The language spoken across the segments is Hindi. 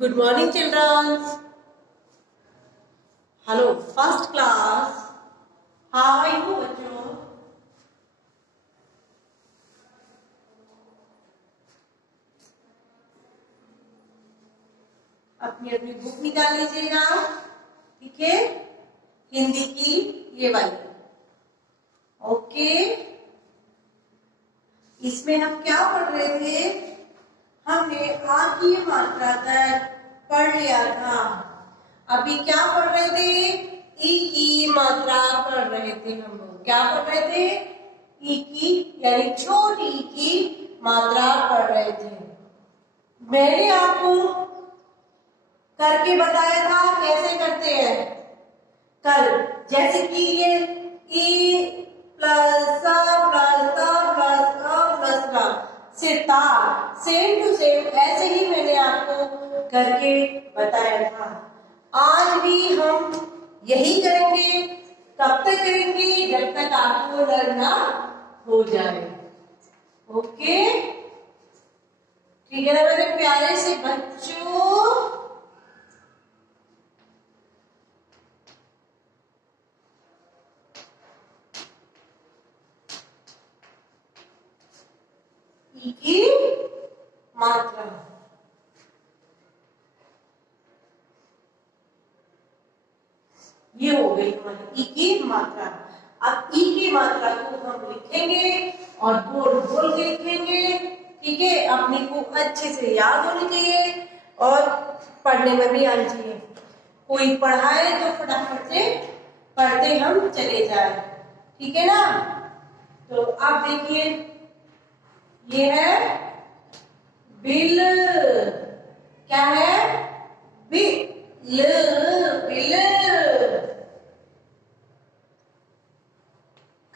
Good morning, children. Hello, first class. How are you, बच्चों? अपनी अपनी बुक निकाल लीजिएगा, ठीक है? हिंदी की ये वाली, ओके? इसमें हम क्या पढ़ रहे थे? हमने आ की मात्रा तक पढ़ लिया था। अभी क्या पढ़ रहे थे? ई की मात्रा पढ़ रहे थे हम लोग। क्या पढ़ रहे थे? ई की यानी छोटी ई की मात्रा पढ़ रहे थे। मैंने आपको करके बताया था कैसे करते हैं। कर जैसे कि ये E plus Sita same to same ऐसे ही मैंने आपको करके बताया था। आज भी हम यही करेंगे। कब तक करेंगे? जब तक आपको लर्न हो जाए। ओके, ठीक है ना मेरे प्यारे से बच्चों? ई की मात्रा ये हो गई हमारी ई की मात्रा। अब ई की मात्रा को हम लिखेंगे और बोल बोल के लिखेंगे, ठीक है? अपने को अच्छे से याद होनी चाहिए और पढ़ने में भी आनी चाहिए। कोई पढ़ाए तो फटाफट से पढ़ते हम चले जाए, ठीक है ना? तो आप देखिए, ये है बिल। क्या है? बिल। बिल।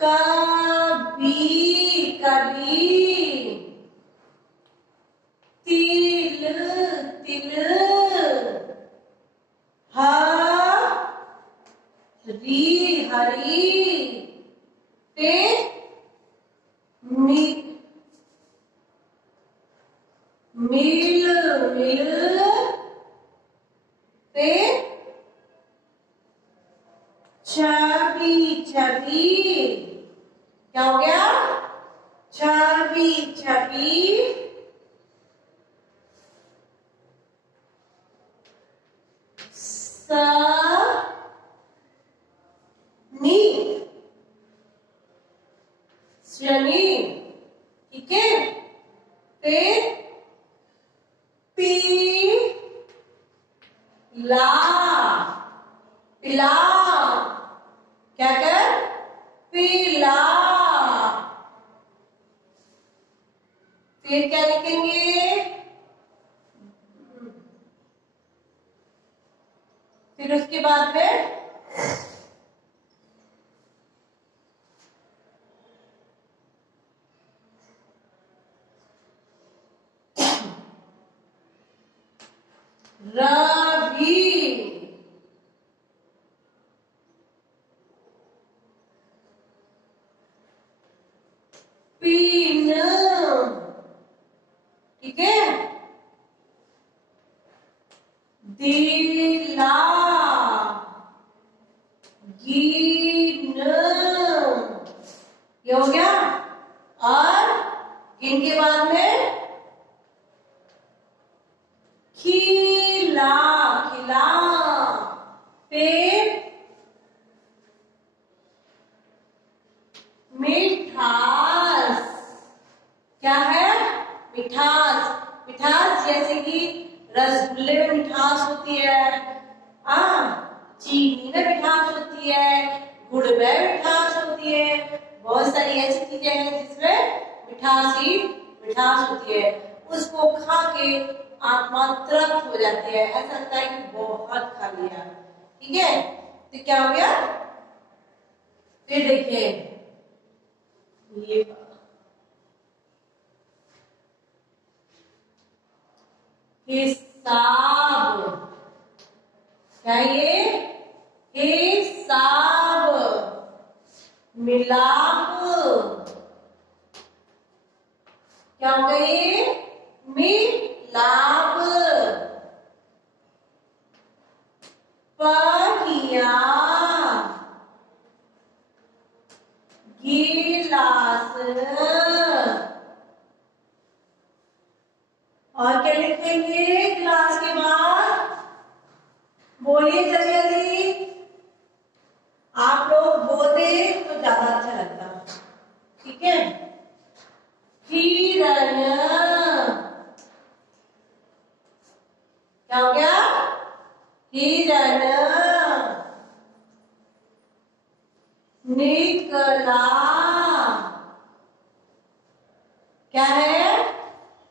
कभी कभी। तिल तिल। हरी हरी। पे मिल मिल। पे छवि छवि। क्या हो गया? छवि छवि। शनि, ठीक है? फिर पिला पिला। क्या कर? पिला। फिर क्या लिखेंगे? फिर उसके बाद में रवि। पीन, ठीक है? दिला। गिन। ये हो गया। और गिन के बाद में खिला खिला। फिर मिठास। क्या है? मिठास। मिठास जैसे कि रसगुल्ले में मिठास होती है, चीनी में मिठास होती है, गुड़ में मिठास होती है। बहुत सारी ऐसी चीजें हैं जिसमें मिठास ही मिठास होती है। उसको खा के आत्मा तृप्त हो जाती है। ऐसा लगता है कि बहुत खा लिया, ठीक है? तो क्या हो गया? फिर देखिए ये हिसाब। क्या ये? हिसाब। मिलाप। क्या हो गई? मिलाप। लिखेंगे क्लास के बाद? बोलिए जल्दी जल्दी। आप लोग बोलते तो ज्यादा अच्छा लगता, ठीक है। हिरण, क्या हो गया? हिरण। निकला, क्या है?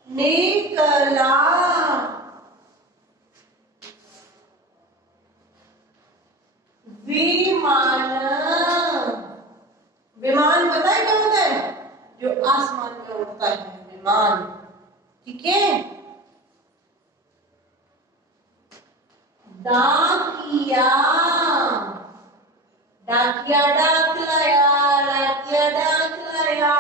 निकला। विमान, विमान पता है क्या होता है? जो आसमान में उड़ता है, विमान, ठीक है। डाकिया, डाकिया डाक लाया, डाकिया डाक लाया।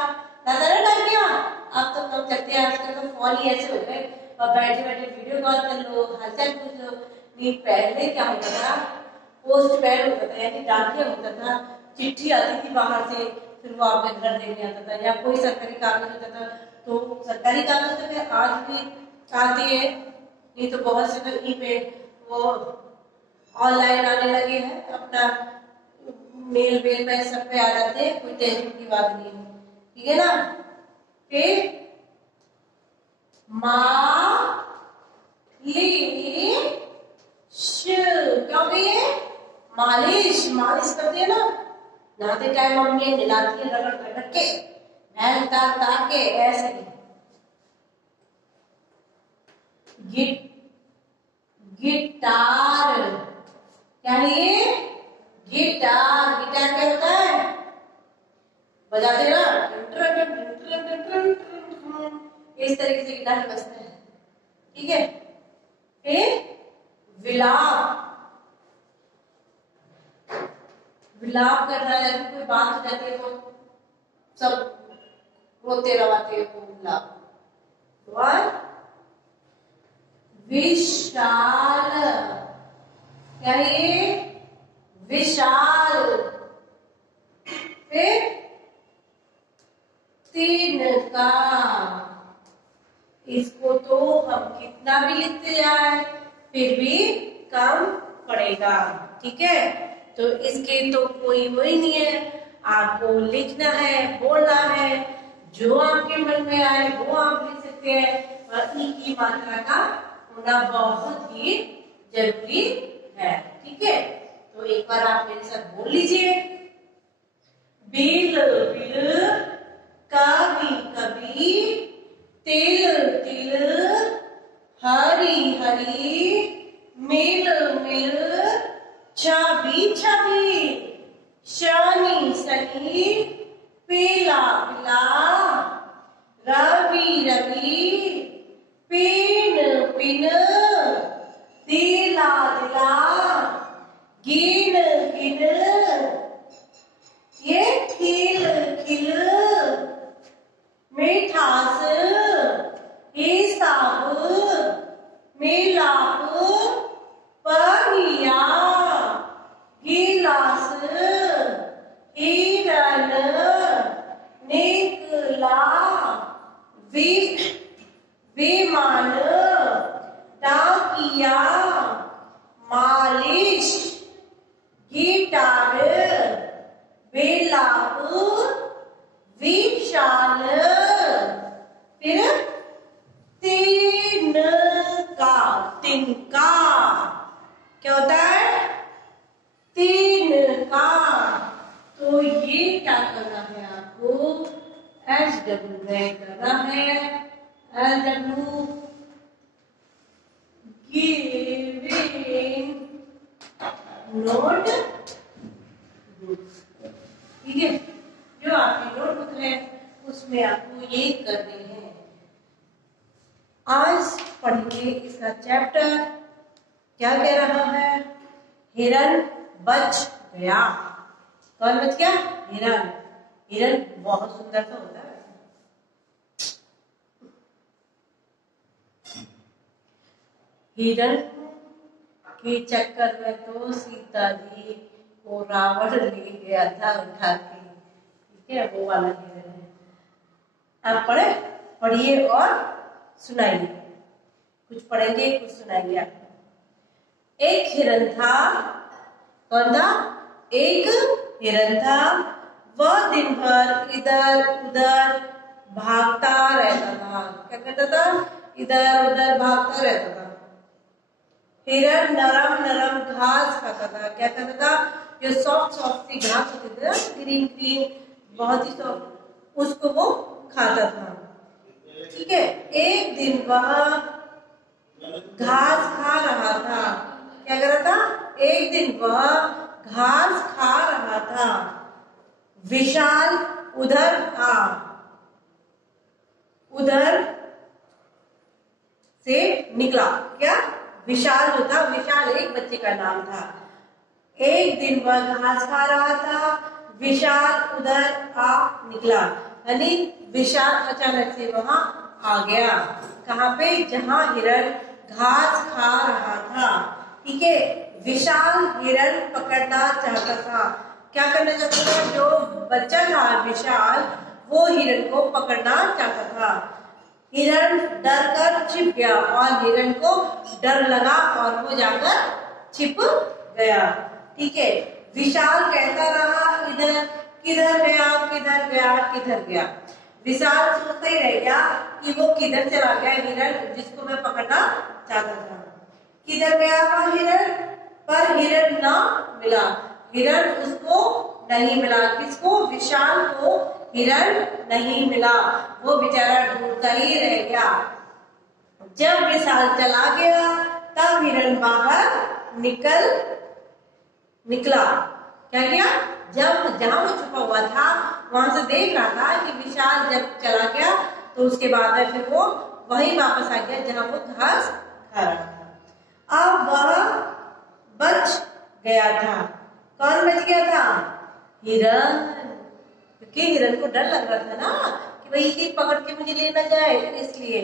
दादा ना डाकिया, अब तो कब चलते हैं, आजकल तो फोन ही ऐसे हो गए और बैठे बैठे वीडियो कॉल कर लो, हालचाल पूछ लो। नहीं, पहले क्या होता था? पोस्टमैन होता था, यानी डाकिया होता था, चिट्ठी आती थी बाहर से, फिर वो आपके घर देने आता था, या कोई सरकारी कागज होता था तो सरकारी कागज तो फिर आज भी आती है। नहीं तो बहुत से तो ईमेल वो ऑनलाइन आने लगे हैं, अपना मेल वेल में सब पे आ जाते हैं, कोई टेंशन की बात नहीं है, ठीक है ना। फिर क्या हो गई है? मालिश, मालिश करते हैं ना, नहाते टाइम मम्मी नहलाती है रगड़ रगड़ के, नहल तार तार के, ऐसे ही। गिटार, क्या है ये? गिटार, गिटार क्या होता है? बजाते ना, इस तरीके से गिटार बजता है, ठीक है। फिर विलाप, विलाप कर रहा है, कोई बात हो जाती है तो सब रोते रवाते हैं, वो विलाप। और विशाल, क्या है ये? विशाल। फिर तिनका, इसको तो हम कितना भी लिखते जाए फिर भी कम पड़ेगा, ठीक है। तो इसके तो कोई वही नहीं है, आपको लिखना है, बोलना है, जो आपके मन में आए वो आप लिख सकते हैं, और ई की मात्रा का होना बहुत ही जरूरी है, ठीक है। तो एक बार आप मेरे साथ बोल लीजिए। बिल, बिल, कभी कभी, तिल तिल, हरी हरी, मिल मिल, छवि छवि, शनि शनि, पीला पीला, रवि रवि, पिन पिन, दिला दिला, गिन गिन, ये खिल खिल, मिठास, हिसाब, मिलाप, पहिया, गिलास, हिरन, निकला, विमान, डाकिया, मालिश, गिटार, विलाप, विशाल, फिर तिनका, तिनका क्या होता है? तिनका। तो ये क्या करना है आपको? SW करना है, SW गिविंग नोट बुक, ठीक है। जो आपकी नोटबुक है उसमें आपको ये करने हैं। आज पढ़ेंगे इसका चैप्टर, क्या कह रहा है? हिरन बच गया। कौन बच गया? हिरन। हिरन बहुत सुंदर सा होता है। हिरन के चक्कर में तो सीता जी को रावण ले गया था उठा के, ठीक है, वो वाला हिरन है। आप पढ़िए और सुनाइए। कुछ पढ़ेंगे, कुछ सुनाएंगे आपको। एक हिरन था। कौन था? एक हिरन था। वह दिन भर इधर उधर भागता रहता था। क्या करता था? इधर उधर भागता रहता था। हिरन नरम नरम घास खाता था। क्या खाता था? जो सॉफ्ट सॉफ्ट सी घास होती थी ना, ग्रीन ग्रीन, बहुत ही सॉफ्ट, उसको वो खाता था। ठीक है। एक दिन वह घास खा रहा था। क्या कर रहा था? एक दिन वह घास खा रहा था। विशाल उधर आ, उधर से निकला। क्या? विशाल जो था, विशाल एक बच्चे का नाम था। एक दिन वह घास खा रहा था, विशाल उधर आ निकला, यानी विशाल अचानक से वहां आ गया। कहाँ पे? जहां हिरन घास खा रहा था। ठीक है। विशाल हिरन पकड़ना चाहता था। क्या करना चाहता था? जो बच्चा था विशाल, वो हिरन को पकड़ना चाहता था। हिरन डर कर छिप गया और हिरन को डर लगा और वो जाकर छिप गया। ठीक है। विशाल कहता रहा, इधर किधर गया, किधर गया, किधर गया। विशाल सोचता ही रह गया कि वो किधर चला गया हिरन जिसको मैं पकड़ना चाहता था। किधर गया वह हिरन? पर हिरन ना मिला। हिरन उसको नहीं मिला। किसको? विशाल को हिरन नहीं मिला। वो बेचारा ढूंढता ही रह गया। जब विशाल चला गया तब हिरन बाहर निकला। क्या किया? जब जहां वो छुपा हुआ था वहां से देख रहा था कि विशाल जब चला गया तो उसके बाद फिर वो वहीं वापस आ गया जहां वो घास खा रहा था। अब वह बच गया था। कौन बच गया था? हिरन। क्योंकि हिरन को डर लग रहा था ना कि भाई ये पकड़ के मुझे ले ना जाए, इसलिए।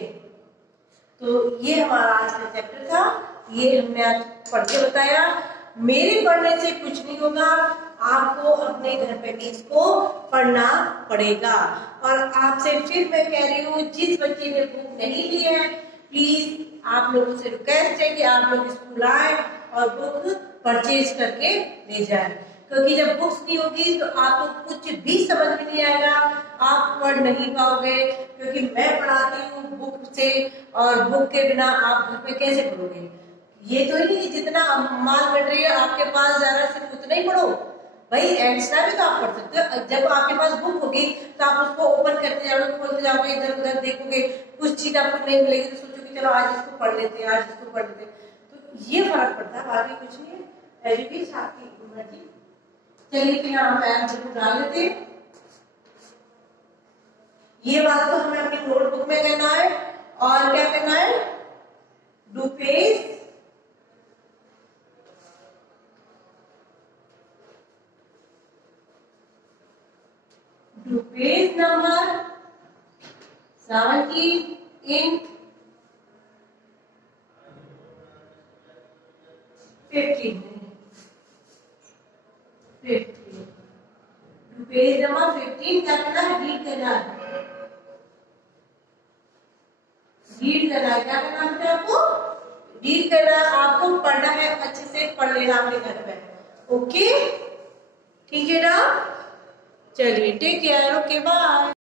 तो ये हमारा आज का चैप्टर था। ये हमने आज पढ़ के बताया। मेरे पढ़ने से कुछ नहीं होगा, आपको अपने घर पे भी इसको पढ़ना पड़ेगा। और आपसे फिर मैं कह रही हूँ, जिस बच्चे ने बुक नहीं ली है, प्लीज आप लोगों से रिक्वेस्ट है कि आप लोग स्कूल आए और बुक परचेज करके ले जाए। क्योंकि जब बुक्स नहीं होगी तो आपको कुछ भी समझ में नहीं आएगा, आप पढ़ नहीं पाओगे। क्योंकि मैं पढ़ाती हूँ बुक से, और बुक के बिना आप घर पे कैसे पढ़ोगे? ये तो नहीं कि जितना माल मटेरियल आपके पास जा रहा है सिर्फ उतना ही पढ़ो। भाई एक्स्ट्रा भी तो आप पढ़ सकते हो। जब आपके पास बुक होगी तो आप उसको ओपन करते जाओगे, खोलते जाओगे, इधर उधर देखोगे, कुछ चीज आपको नहीं मिलेगी तो सोचोगे चलो आज इसको पढ़ लेते हैं, आज इसको पढ़ लेते हैं। तो ये फर्क पड़ता है, बाकी कुछ नहीं है। एजुकेशन आपकी मर्जी। चलिए कि यहाँ पैर जरूर डाल लेते। ये बात तो हमें अपनी नोटबुक में करना है। और क्या करना है? Do page number 17 in 15। Page number 15 क्या करना है? रीड करना है। रीड करना है। क्या करना है आपको? रीड करना है। आपको पढ़ना है, अच्छे से पढ़ लेना अपने घर पे। ओके, ठीक है ना? चलिए, टेक केयर। Okay, bye.